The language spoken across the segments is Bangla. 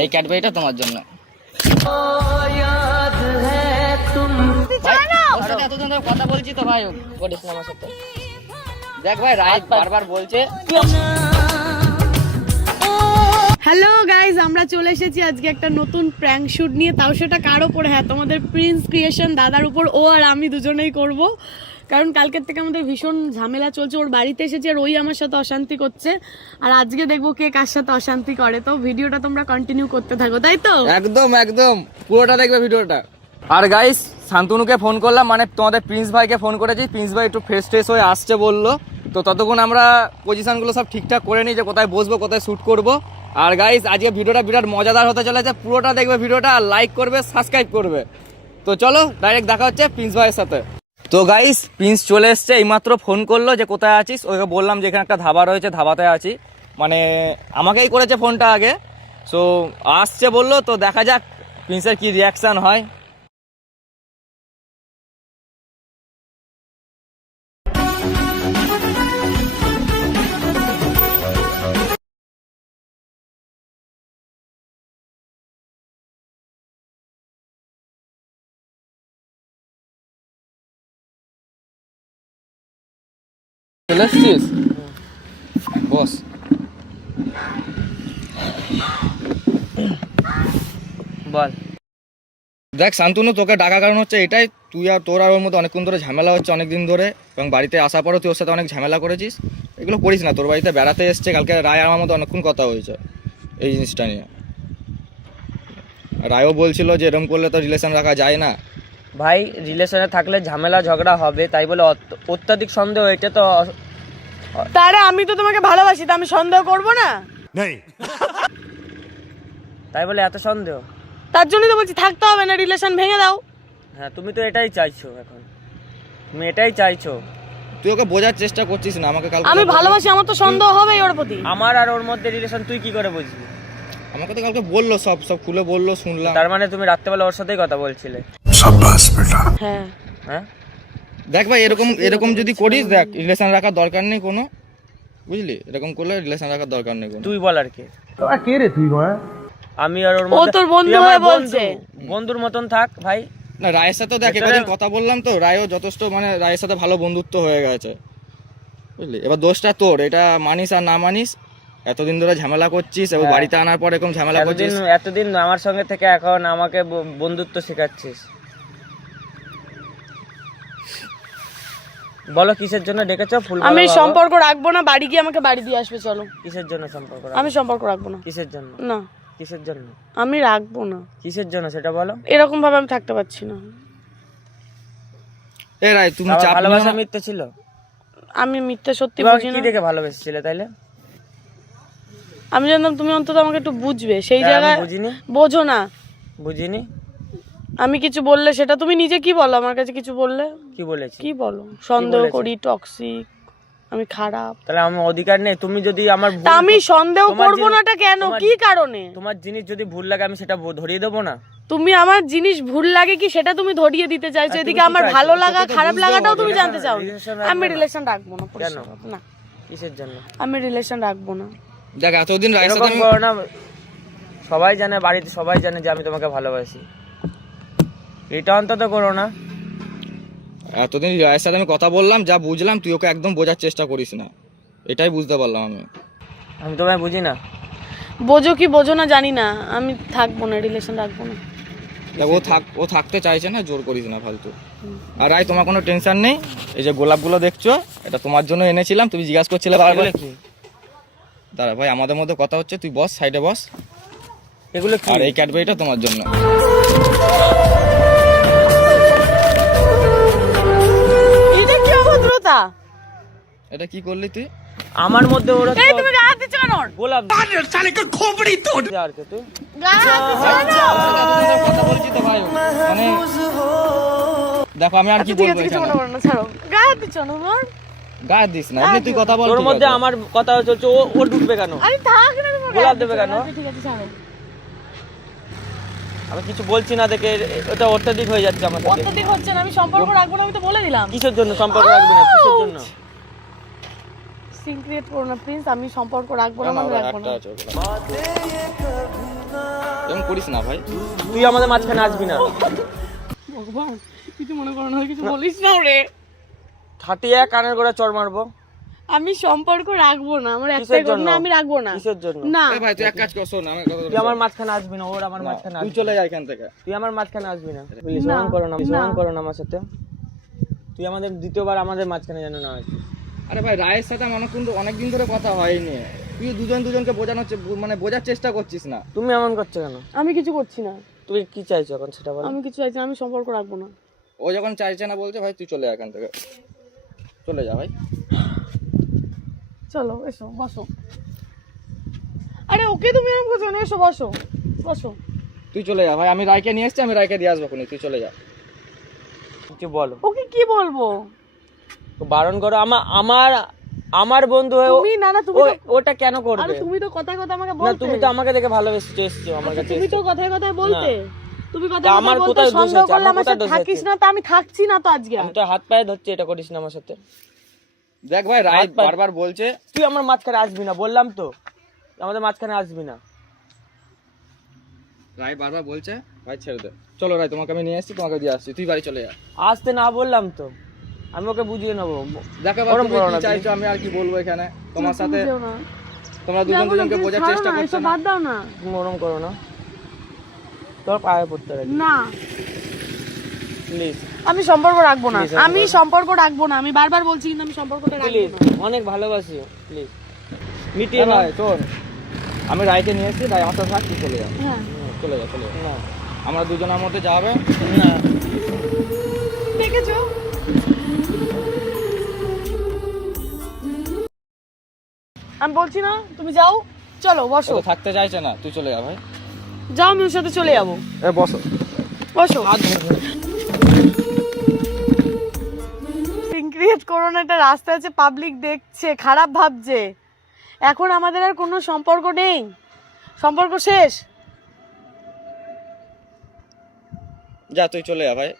এই ক্যাডবেরিটা তোমার জন্য। এতদিন ধরে কথা বলছি তো ভাই, বলিস না আমার সাথে। দেখ ভাই রাত বারবার বলছে। হ্যালো গাইজ, আমরা চলে এসেছি আজকে একটা নতুন প্র্যাঙ্ক শুট নিয়ে, তাও সেটা কার ওপরে? হ্যাঁ, তোমাদের প্রিন্স ক্রিয়েশন দাদার উপর। ও আর আমি দুজনেই করব, কারণ কালকের থেকে আমাদের ভীষণ ঝামেলা চলছে। ওর বাড়িতে এসেছি আর ওই আমার সাথে অশান্তি করছে, আর আজকে দেখবো কে কার সাথে অশান্তি করে। তো ভিডিওটা তোমরা কন্টিনিউ করতে থাকো, তাই তো? একদম একদম পুরোটা দেখবে ভিডিওটা। আর গাইস, শান্তনুকে ফোন করলাম, মানে তোমাদের প্রিন্স ভাইকে ফোন করেছি। প্রিন্স ভাই একটু ফ্রেশ ট্রেশ হয়ে আসছে বললো, তো ততক্ষণ আমরা পজিশনগুলো সব ঠিকঠাক করে নিই, যে কোথায় বসবো কোথায় শ্যুট করবো। আর গাইস, আজকে ভিডিওটা বিরাট মজাদার হতে চলেছে, পুরোটা দেখবে ভিডিওটা, আর লাইক করবে, সাবস্ক্রাইব করবে। তো চলো ডাইরেক্ট দেখা হচ্ছে প্রিন্স ভাইয়ের সাথে। তো গাইস, প্রিন্স চলে এসছে, এইমাত্র ফোন করলো যে কোথায় আছিস। ওকে বললাম যে এখানে একটা ধাবা রয়েছে, ধাবাতে আছি। মানে আমাকেই করেছে ফোনটা আগে, সো আসছে বললো। তো দেখা যাক প্রিন্সের কি রিয়াকশান হয়। চলে এসছিস? বস। বল। দেখ শান্তনু, তোকে ডাকা কারণ হচ্ছে এটাই, তুই আর তোর আর ওর মধ্যে অনেকক্ষণ ধরে ঝামেলা হচ্ছে, অনেকদিন ধরে। এবং বাড়িতে আসার পরও তুই ওর সাথে অনেক ঝামেলা করেছিস। এগুলো করিস না। তোর বাড়িতে বেড়াতে এসছে কালকে রায়, আমার মধ্যে অনেকক্ষণ কথা হয়েছে এই জিনিসটা নিয়ে। রায়ও বলছিল যে এরকম করলে তো রিলেশন রাখা যায় না। ভাই, রিলেশনে থাকলে ঝামেলা ঝগড়া হবে, তাই বলে অত্যাধিক সন্দেহ, এটা তো। তারা আমি তো তোমাকে ভালোবাসি, তো আমি সন্দেহ করবো না? তাই বলে এত সন্দেহ? তার জন্যই তো বলছি থাকতে হবে না, রিলেশন ভেঙে দাও। হ্যাঁ, তুমি তো এটাই চাইছো এখন, তুমি এটাই চাইছো। তুই ওকে বোঝার চেষ্টা করছিস না আমাকে। কালকে আমি ভালোবাসি, আমার তো সন্দেহ হবেই ওর প্রতি। আমার আর ওর মধ্যে রিলেশন তুই কি করে বুঝবি? আমাকে তো কালকে বললো, সব সব খুলে বললো, শুনলাম। তার মানে তুমি রাত্রেবেলা ওর সাথেই কথা বলছিলে? সাব্বাস বেটা। হ্যাঁ হ্যাঁ, দেখ ভাই, এরকম যদি করিস, দেখ রিলেশন রাখার দরকার নেই কোনো, বুঝলি? এরকম করলে রিলেশন রাখার দরকার নেই কোনো। তুই বল আর কে? কে রে তুই? আমি আর ওর ও মধ্যে তোর বন্ধু হয়ে বলছে। বন্ধুর মতন থাক ভাই। না, রায়ের সাথে দেখ এবারে কথা বললাম তো, রায়ও যথেষ্ট, মানে রায়ের সাথে ভালো বন্ধুত্ব হয়ে গেছে, বুঝলি? এবার দোষটা তোর, এটা মানিস আর না মানিস। এতদিন ধরে ঝামেলা করছিস, এবার বাড়িতে আনার পর এরকম ঝামেলা করছিস। এতদিন আমার সঙ্গে থেকে এখন আমাকে বন্ধুত্ব শেখাচ্ছিস। বলো কিসের জন্য ডেকেছো? ফুল। আমি সম্পর্ক রাখবো না, বাড়ি গিয়ে আমাকে বাড়ি দিয়ে আসবে, চলো। কিসের জন্য সম্পর্ক? আমি সম্পর্ক রাখবো না। কিসের জন্য? না, কিসের জন্য আমি রাখবো না। কিসের জন্য সেটা বলো। এরকম ভাবে আমি থাকতে পারছি না। এ রায়, তুমি চাপ নিও ভালোবাসা না। মিথ্যে ছিল? আমি মিথ্যে সত্যি তুমি বুঝি কি না। দেখে ভালোবেসেছিলে তাইলে? আমি জানতাম তুমি অন্তত আমাকে একটু বুঝবে, সেই আমি জায়গায় বুঝিনি। বোঝো না। বুঝিনি। আমি কিছু বললে সেটা তুমি নিজে কি বলো আমার কাছে? কিছু বললে কি বলেছি? কি বলো? সন্দেহ বলেছি? করি, টক্সিক, আমি খারাপ। তাহলে আমার অধিকার নেই? তুমি যদি আমার তা আমি সন্দেহ করবো নাটা কেন? কি কারণে? তোমার জিনিস যদি ভুল লাগে আমি সেটা ধরিয়ে দেবো না? তুমি আমার জিনিস ভুল লাগে কি সেটা তুমি ধরিয়ে দিতে চাইছো, এদিকে আমার ভালো লাগা খারাপ লাগাটাও তুমি জানতে চাও। আমি রিলেশন রাখবো না। কেন? না, কিসের জন্য? আমি রিলেশন রাখবো না। দেখ এতদিন রায়ের সাথে এরকম করো না। সবাই জানে, বাড়িতে সবাই জানে যে আমি তোমাকে ভালোবাসি। এটা অন্তত করো না। এতদিন রায়ের সাথে আমি কথা বললাম, যা বুঝলাম তুই ওকে একদম বোঝার চেষ্টা করিস না, এটাই বুঝতে পারলাম আমি। আমি তোমায় বুঝি না? বোঝো কি বোঝো না জানি না, আমি থাকবো না, রিলেশন রাখবো না। দেখ ও থাকতে চাইছে না, জোর করিস না ফালতু। আর রায়, তোমার কোনো টেনশন নেই। এই যে গোলাপগুলো দেখছো, এটা তোমার জন্য এনেছিলাম। তুমি জিজ্ঞাসা করছিলে বারবার। কি? দাঁড়া ভাই, আমাদের মধ্যে কথা হচ্ছে, তুই বস, সাইডে বস। এগুলো কি? আর এই ক্যাডবেরিটা তোমার জন্য। এটা কি অভদ্রতা? এটা কি করলি তুই? আমার মধ্যে ওরা এই তুমি গায়ে হাত দিচ্ছ কেন? গোলাপ খোপড়ি তোর আর কে তুই? গায়ে হাত দিচ্ছ কেন? কথা বলছি তো ভাই, মানে দেখো আমি আর কি ঠিক বলবো আছে, কিছু এখানে। মনে করো না, ছাড়ো। গায়ে হাত দিচ্ছ না তোমার? গায়ে দিস না, এমনি তুই কথা বল। তোর ঠিক মধ্যে আছে। আমার কথা চলছে, ও ঢুকবে কেন? আরে থাক না, তোমার গোলাপ দেবে কেন? ঠিক আছে, ছাড়ো। আমি কিছু বলছি না দেখে ওটা অত্যাধিক হয়ে যাচ্ছে আমার সাথে। অত্যধিক হচ্ছে না, আমি সম্পর্ক রাখবো না, আমি তো বলে দিলাম। কিসের জন্য সম্পর্ক রাখবি না? কিসের জন্য? সিন ক্রিয়েট করো না প্লিজ, আমি সম্পর্ক রাখবো না, না, আমি না, রাখবো না। একটা আছে ওগুলো। এরকম করিস না ভাই। তুই আমাদের মাঝখানে আসবি না। ভগবান কিছু মনে করো না, কিছু বলিস না রে। ঠাটিয়ে কানের গোড়া চড় মারবো। আমি সম্পর্ক রাখবো না, আমার কিসের একটাই কথা, জন্য? না আমি রাখবো না। কিসের জন্য? না এ ভাই তুই এক কাজ কর, শোন আমার কথা তুই আমার মাঝখানে আসবি না, ওর আমার মাঝখানে তুই আসবি চলে যা এখান থেকে। তুই আমার মাঝখানে আসবি না। প্লিজ না, সমান করো না, না। সমান করো না আমার সাথে। তুই আমাদের দ্বিতীয়বার আমাদের মাঝখানে যেন না আসবি। আরে ভাই রায়ের সাথে আমার কিন্তু অনেকদিন ধরে কথা হয়নি, তুই দুজনকে বোঝানোর মানে বোঝার চেষ্টা করছিস না। তুমি এমন করছো কেন? আমি কিছু করছি না, তুই কি চাইছো এখন সেটা বল। আমি কিছু চাইছি না, আমি সম্পর্ক রাখবো না। ও যখন চাইছে না বলছে, ভাই তুই চলে যা এখান থেকে, চলে যা ভাই। চলো এসো বসো। আরে ওকে তুমি এরকম করছো না, এসো বসো বসো। তুই চলে যা ভাই, আমি রায়কে নিয়ে এসছি, আমি রায়কে দিয়ে আসবো কোনি, তুই চলে যা। কিছু বলো। ওকে কি বলবো? বারণ করো। আমার বন্ধু হয়ে তুমি না না তুমি তো- ওটা কেন আরে করবে? তুমি তো কথায় কথায় আমাকে না বলতে। তুমি তো আমাকে দেখে ভালোবেসে এসছো আমার আচ্ছা, কাছে। তুমি তো কথায় কথায় বলতে। তুমি তা কথায় আমার কথায় বলতে, কোথায় দোষ সন্দেহ আছে? করলে আমার আমার কোথায় সাথে দোষ থাকিস আছে? না, তো আমি থাকছি না তো আজকে আর। আমি তো হাত পায়ে ধরছি, এটা করিস না আমার সাথে। দেখ ভাই রায় হাত পা- বারবার বলছে। তুই আমার মাঝখানে আসবি না, বললাম তো আমাদের মাঝখানে আসবি না। রায় বারবার বলছে, ভাই ছেড়ে দে, চলো রায় তোমাকে আমি নিয়ে এসছি, তোমাকে দিয়ে আসছি, তুই বাড়ি চলে যা। আসতে না বললাম তো, আমি ওকে বুঝিয়ে নেবো। দেখো ওরম তুমি করো কি না, চাইছো, আমি আর কি বলবো এখানে তোমার তুমি সাথে। যেও না। তোমরা যাবো না, দুজনকে তুমি বোঝার ছাড়ো চেষ্টা না, করছো এসব না। বাদ দাও না। তুমি ওরম করো না, তোর পায়ে পড়তে রাখি না প্লিজ আমি সম্পর্ক রাখবো না, Please, আমি সম্পর্ক রাখবো না, আমি বারবার বলছি কিন্তু আমি সম্পর্কটা রাখবো প্লিজ। না। অনেক ভালোবাসি, প্লিজ এ মিটিয়ে নাও। ভাই শোন, আমি রায়কে নিয়ে এসছি, রায় আমার সাথে থাক, তুই চলে যা, হ্যাঁ চলে যা চলে যা। না আমরা দুজনের মধ্যে যা হবে। না দেখেছো, আমি বলছি না তুমি যাও, চলো ও বসো। তো থাকতে চাইছে না, তুই চলে যা ভাই। যাও আমি ওর সাথে চলে যাবো, এ বসো। বসো। ক্রিয়েট করো না, একটা রাস্তা আছে, পাবলিক দেখছে, খারাপ ভাবছে। এখন আমাদের আর কোনো সম্পর্ক নেই, সম্পর্ক শেষ। যা তুই চলে যা ভাই,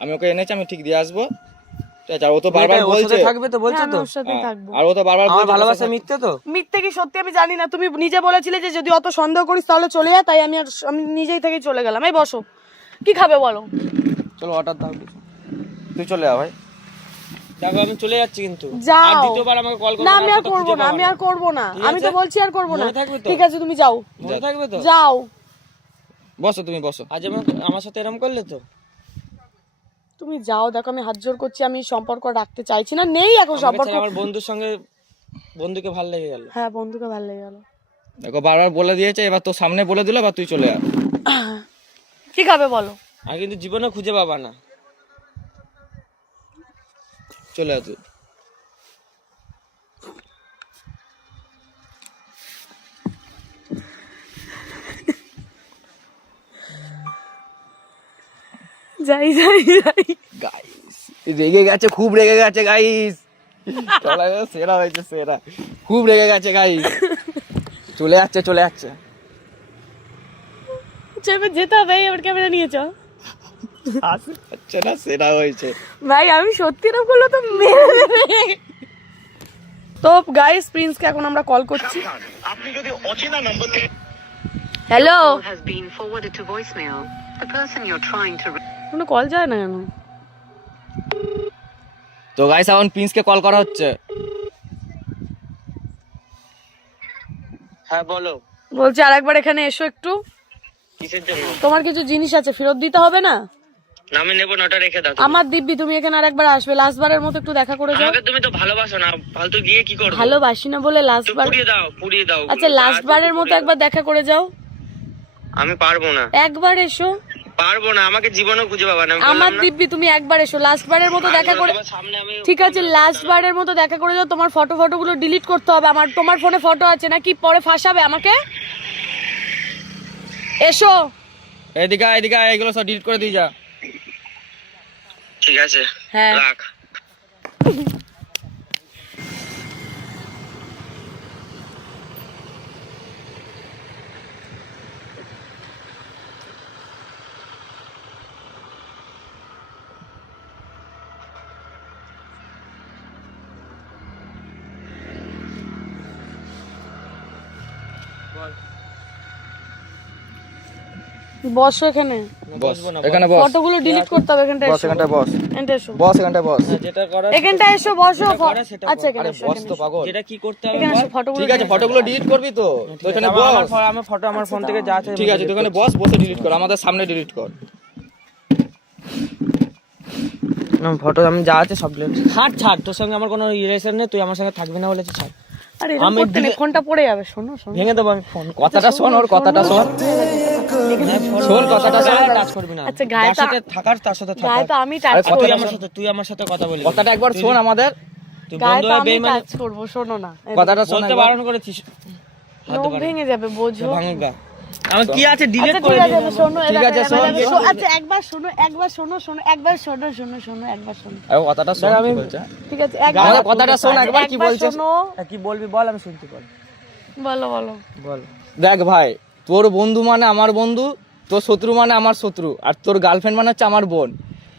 আমি ওকে এনেছি, আমি ঠিক দিয়ে আসবো। ঠিক আছে, আর ও তো বারবার ওর বলছে। সাথে থাকবে তো বলছো হ্যাঁ, আমি তো। ওর সাথেই হ্যাঁ, থাকবো। আর ও তো বারবার আমার বলছে ভালোবাসা মিথ্যে তো। মিথ্যে কি সত্যি আমি জানি না, তুমি নিজে বলেছিলে যে যদি অত সন্দেহ করিস তাহলে চলে যা, তাই আমি নিজেই থেকে চলে গেলাম। এই বসো, কি খাবে বলো? চলো অর্ডার দাও কিছু, তুই চলে যা ভাই। দেখো আমি চলে যাচ্ছি কিন্তু। যাও। আর দ্বিতীয়বার আমাকে কল করবে না না, আমি আর তো করবো খুঁজে না, পাবা আমি না। আর করবো না, ঠিক আমি তো আছে? বলছি আর করবো না। মনে থাকবে তো? ঠিক আছে তুমি যাও, মনে থাকবে তো? যাও। বসো তুমি বসো। আজ আমার সাথে এরকম করলে তো। তুমি যাও, দেখো আমি হাত জোর করছি, আমি সম্পর্ক রাখতে চাইছি না, নেই এখন আমাকে সম্পর্ক। ছেড়ে আমার বন্ধুর সঙ্গে বন্ধুকে ভালো লেগে গেল। হ্যাঁ বন্ধুকে ভালো লেগে গেল। দেখো বারবার বলে দিয়েছে, এবার তোর সামনে বলে দিল, এবার তুই চলে যা। কি খাবে বলো? আর কিন্তু জীবনে খুঁজে পাবা না। চলে যা তুই। যাই যাই যাই। গাইস রেগে গেছে, খুব রেগে গেছে গাইস। চলে যা, সেরা হয়েছে সেরা, খুব রেগে গেছে গাইস। চলে যাচ্ছে চলে যাচ্ছে। চেপে যেতে হবে, এবার ক্যামেরা নিয়ে যাও। আসে হচ্ছে না, সেরা হয়েছে। ভাই আমি সত্যি এরকম করলে তো মেরে দেবে। তো গাইস প্রিন্সকে এখন আমরা কল করছি। Hello, Call has been forwarded to voicemail. The person you're trying to কোনো কল যায় না কেন? তো গাইস এখন প্রিন্সকে কল করা হচ্ছে। হ্যাঁ বলো, বলছি আরেকবার এখানে এসো একটু, কিসের জন্য? তোমার কিছু জিনিস আছে ফেরত দিতে হবে না? নামে নেবো না, ওটা রেখে দাও। আমার দিব্যি তুমি এখানে আরেকবার আসবে, লাস্টবারের মতো একটু দেখা করে যাও। আমাকে তুমি তো ভালোবাসো না, ফালতু গিয়ে কি করবে? ভালোবাসি না বলে লাস্টবার। পুড়িয়ে দাও। আচ্ছা লাস্টবারের মতো একবার দেখা করে যাও, আমি পারবো না, একবার এসো। পারবো না, আমাকে জীবনে খুঁজে পাবা না। আমার দিব্যি তুমি একবার এসো, লাস্টবারের মতো দেখা করে। সামনে আমি ঠিক আছে লাস্টবারের মতো দেখা করে যাও, তোমার ফটোগুলো ডিলিট করতে হবে আমার। তোমার ফোনে ফটো আছে নাকি পরে ফাঁসাবে আমাকে? এসো। এদিকে এদিকে এগুলো সব ডিলিট করে দিয়ে যা। ঠিক আছে, হ্যাঁ রাখ। বসো এখানে, বস এখানে বস, ফটোগুলো ডিলিট করতে হবে। এখানটায় বস এসো, এখানটায় বস, এখানটায় এসো, বস এখানটায় বস। যেটা করার এখানটায় এসো, বসো। করে সেটা আচ্ছা এখানে আরে এসো, বস তো পাগল। যেটা কি করতে হবে এখানে বল। এসো, ফটোগুলো ঠিক আছে, ফটোগুলো ডিলিট করবি তো, তো এখানে আমার বস। আমার ফটো আমার ফোন থেকে যা আছে ঠিক আছে, তুই এখানে বস, বসে ডিলিট কর, আমাদের সামনে ডিলিট কর। ফটো আমি যা আছে সব ডিলিট। ছাড়, তোর সঙ্গে আমার কোনো রিলেশন নেই, তুই আমার সঙ্গে থাকবি না বলেছিস, ছাড়। আরে এরকম করতে নেই, ফোনটা পড়ে যাবে। শোনো শোনো, ভেঙে দেবো আমি ফোন। কথাটা শোন, ওর কথাটা শোন, শোন কথাটা শোন। টাচ করবি না। আচ্ছা, গায়ে যার সাথে থাকার তার সাথে থাকার। গায়ে তো আমি টাচ আরে করবো, তুই আমার সাথে কথা বলি। কথাটা একবার শোন আমাদের, তুই গায়ে বন্ধু তো হয়ে আমি বেইমান টাচ করবো। শোনো না, কথাটা শোন বলতে একবার। বারণ করেছিস। নখ ভেঙে যাবে, বোঝো। ভাঙুগা। আমার কি আছে ডিলিট আচ্ছা করে ঠিক দে। আছে, শোনো, ঠিক আছে, শোন। আচ্ছা একবার শোনো, একবার শোনো, একবার শোনো, একবার শোনো। আরে কথাটা শোন কি বলছে। ঠিক আছে, আমাদের কথাটা শোন একবার, কি বলছে শোনো। কি বলবি বল, আমি শুনতে পারি। বলো বলো। বল। দেখ ভাই, তোর বন্ধু মানে আমার বন্ধু, তোর শত্রু মানে আমার শত্রু, আর তোর গার্লফ্রেন্ড মানে হচ্ছে আমার বোন।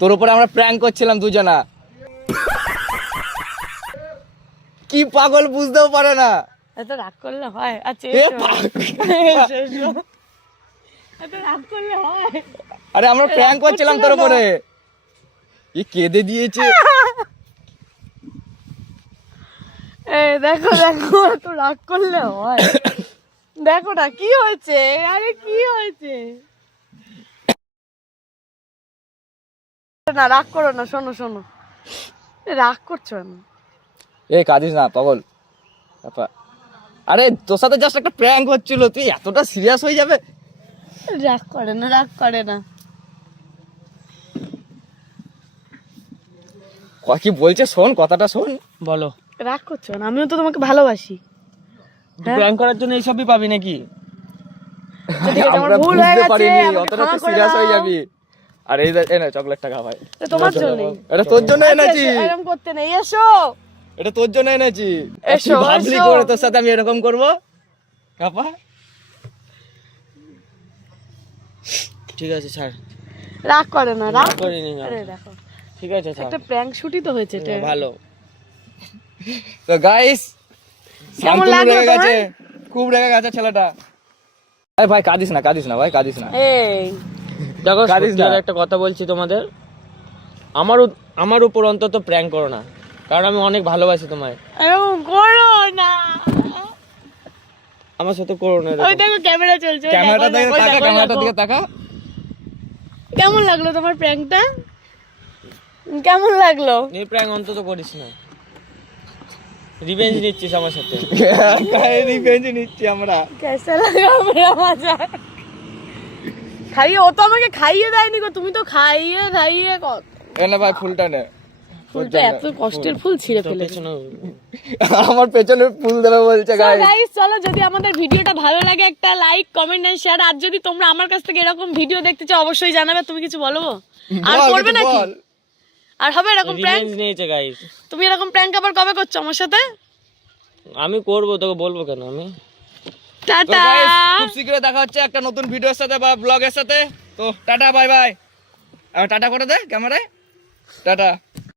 তোর উপরে আমরা প্র্যাঙ্ক করছিলাম দুজনা। কি পাগল বুঝতেও পারে না। এত রাগ করলে হয়? আচ্ছা এ এসো। পাগল। এত রাগ করলে হয়? আরে আমরা প্র্যাঙ্ক করছিলাম তোর উপরে। এ কেঁদে দিয়েছে। এই দেখো দেখো, এত রাগ করলে হয়? দেখো না কি হয়েছে, আরে কি হয়েছে? না রাগ করো না, শোনো শোনো, রাগ করছো না। এ কাঁদিস না পাগল। আপা, আরে তোর সাথে জাস্ট একটা প্র্যাঙ্ক হচ্ছিল, তুই এতটা সিরিয়াস হয়ে যাবে? রাগ করে না, রাগ করে না। কি বলছে শোন, কথাটা শোন। বলো। রাগ করছো না, আমিও তো তোমাকে ভালোবাসি। প্র্যাঙ্ক করার জন্য এই সবই পাবি নাকি? আচ্ছা, ঠিক আছে, আমার আমরা ভুল হয়ে বুঝতে গেছে, পারিনি, আমাকে অতটা ক্ষমা তুই করে সিরিয়াস হয়ে দাও। যাবি। আর এই এই না চকলেট টাকা ভাই, এটা তোমার জন্য। এটা তোর জন্য এনেছি, এরকম করতে নেই, এসো। এটা তোর জন্য এনেছি। এসো, তুই ভাবলি এসো। করে তোর সাথে আমি এরকম করবো? কাপা ঠিক আছে ছাড়। রাগ করে না, রাগ করিনি না। আরে দেখো, ঠিক আছে ছাড়। একটা প্র্যাঙ্ক শুটই তো হয়েছে এটা। ভালো। তো গাইস, কেমন শান্তনু লাগলো রেগে তোমার? গেছে, খুব রেগে গেছে ছেলেটা। এই ভাই কাঁদিস না, কাঁদিস না ভাই, কাঁদিস না। এই দেখো কাঁদিস সত্যি না। করে একটা কথা বলছি তোমাদের, আমার উপর অন্তত প্র্যাঙ্ক করো না, কারণ আমি অনেক ভালোবাসি তোমায়। এরকম করো না। আমার সাথে করো না এরকম। ওই দেখো ক্যামেরা চলছে, ওই ক্যামেরাটা দেখো, দিকে ওই তাকা, দেখো, ওই ক্যামেরাটার দেখো। দিকে তাকা। কেমন লাগলো তোমার প্র্যাঙ্কটা? কেমন লাগলো? এই প্র্যাঙ্ক অন্তত করিস না। রিভেঞ্জ নিচ্ছিস আমার সাথে। রিভেঞ্জ নিচ্ছি আমরা। কেসা লাগা মেরা মজা। খাইয়ে, ও তো আমাকে খাইয়ে দেয়নি গো, তুমি তো খাইয়ে খাইয়ে কত। এনে ভাই ফুলটা নে। ফুলটা এত কষ্টের ফুল ছিঁড়ে ফেলেছো। পেছনে আমার পেছনে ফুল দেবে বলছে গাইস। গাইস চলো, যদি আমাদের ভিডিওটা ভালো লাগে একটা লাইক, কমেন্ট এন্ড শেয়ার। আর যদি তোমরা আমার কাছ থেকে এরকম ভিডিও দেখতে চাও অবশ্যই জানাবে। তুমি কিছু বলো? আর করবে নাকি? আর হবে এরকম প্র্যাঙ্ক? রিভেঞ্জ নিয়েছে গাইস। তুমি এরকম প্র্যাঙ্ক আবার কবে করছো আমার সাথে? আমি করবো, তোকে বলবো কেন আমি। তো টাটা। গাইস, খুব শীঘ্রই দেখা হচ্ছে একটা নতুন ভিডিওর সাথে বা ব্লগের সাথে। তো টাটা, বাই বাই। আর টাটা করে দে ক্যামেরায়, টাটা।